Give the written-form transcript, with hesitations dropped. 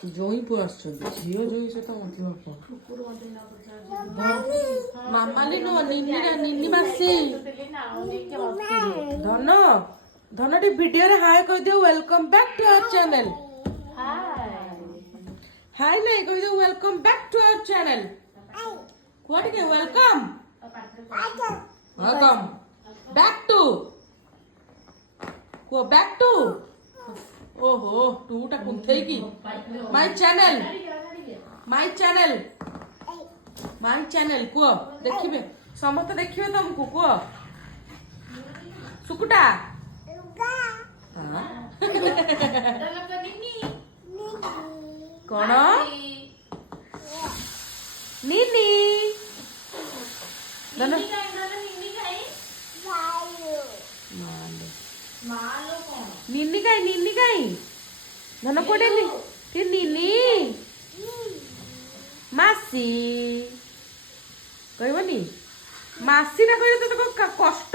ଜଇଁ ପୁଅ ଆସିଛନ୍ତି ଝିଅ ଜଇଁ ସହିତ ମତଲବ କଣ ମାମାଲି ନୁହଁ ନିନି ମାସି ଧନ ଧନ ଟି ଭିଡିଓରେ ହାଏ କହିଦିଅ welcome back to our channel hi ନାଇଁ କହିଦିଅ welcome back to our channel କୁହ ଟିକେ ୱେଲକମ୍ ୱେଲକମ୍ ବ୍ୟାକ୍ ଟୁ କୁହ ବ୍ୟାକ୍ ଟୁ ओहो टूटा कुंथई की माय चैनल को देखिबे समस्त देखिबे तुमको को सुकुटा हां कोन नीनी दन निन्नी काई धन कोडे ती निनी मासी कहबनी मासी ना कहले तो कष्ट